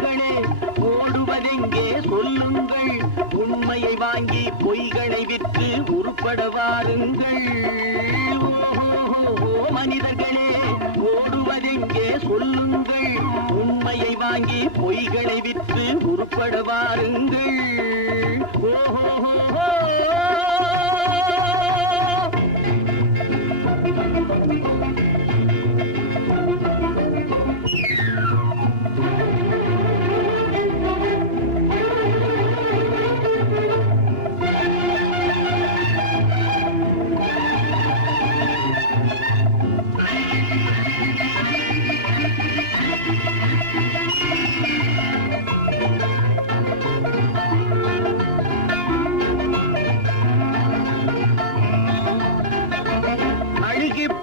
மனிதர்களே ஓடுவதெங்கே சொல்லுங்கள், உண்மையை வாங்கி பொய்களை விற்று உருப்பட வாருங்கள். ஓஹோ மனிதர்களே ஓடுவதெங்கே சொல்லுங்கள், உண்மையை வாங்கி பொய்களை விற்று உருப்பட வாருங்கள். ஓஹோ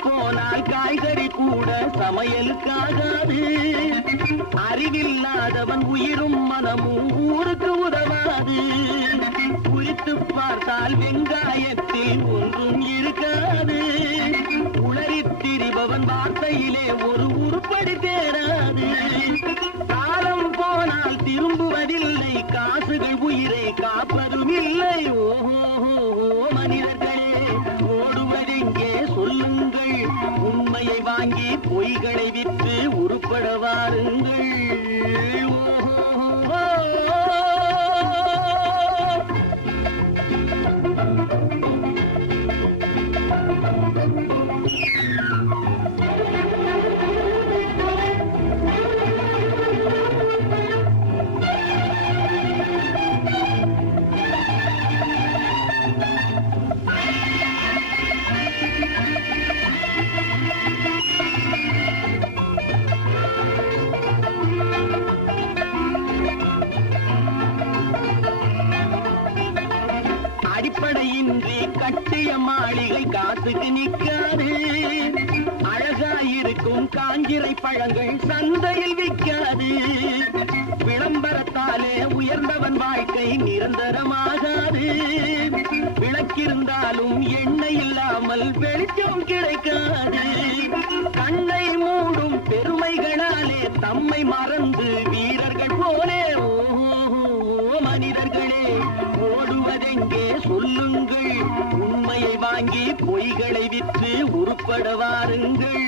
போனால் காய்கறி கூட சமையலுக்காகாது. அறிவில்லாதவன் உயிரும் மனமும் ஊருக்கு உதவாது. குறித்து பார்த்தால் வெங்காயத்தில் ஒன்றும் இருக்காது. உளறித் திரிபவன் வார்த்தையிலே ஒரு உருப்படி தேராது. காலம் போனால் திரும்புவதில்லை, காசுகள் உயிரை காப்பதும் இல்லை. ஓஹோ மனிதர்களே ஓடுவதெங்கே சொல்லுங்கள், உண்மையை வாங்கி பொய்களை விற்று உருப்பட வாருங்கள். ஓஹோ அடிப்படையின்றி கட்டிய மாளிகை காசுக்கு நிற்காது. அழகாயிருக்கும் காஞ்சிரை பழங்கள் சந்தையில் விற்காது. விளம்பரத்தாலே உயர்ந்தவன் வாழ்க்கை நிரந்தரமாகாது. விளக்கிருந்தாலும் எண்ணெய் இல்லாமல் வெளிச்சம் கிடைக்காது. கண்ணை மூடும் பெருமைகளாலே தம்மை மறந்து வீரர்கள் போலே மனிதர்களே ஓடுவதெங்கே சொல்லுங்கள், உண்மையை வாங்கி பொய்களை விற்று உருப்பட வாருங்கள்.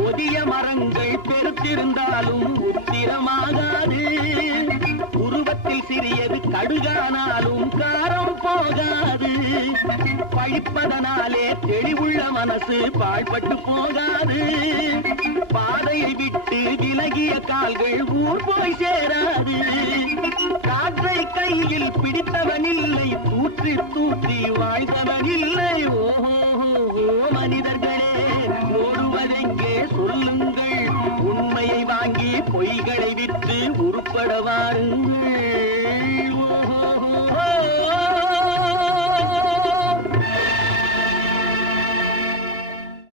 ஒதிய மரங்கள் பெருத்திருந்தாலும் உத்திரமாகாது. உருவத்தில் சிறியது கடுகானாலும் காரம் போகாது. பழிப்பதனாலே தெளிவுள்ள மனசு பாழ்பட்டு போகாது. பாதையை விட்டு விலகிய கால்கள் ஊர் போய் சேராது. காற்றை கையில் பிடித்தவனில்லை, தூற்றி தூற்றி வாழ்ந்தவனில்லை. ஓஹோ மனிதர்களே ஓடுவதெங்கே சொல்லுங்கள், உண்மையை வாங்கி பொய்களை விற்று உருப்பட வாருங்கள்.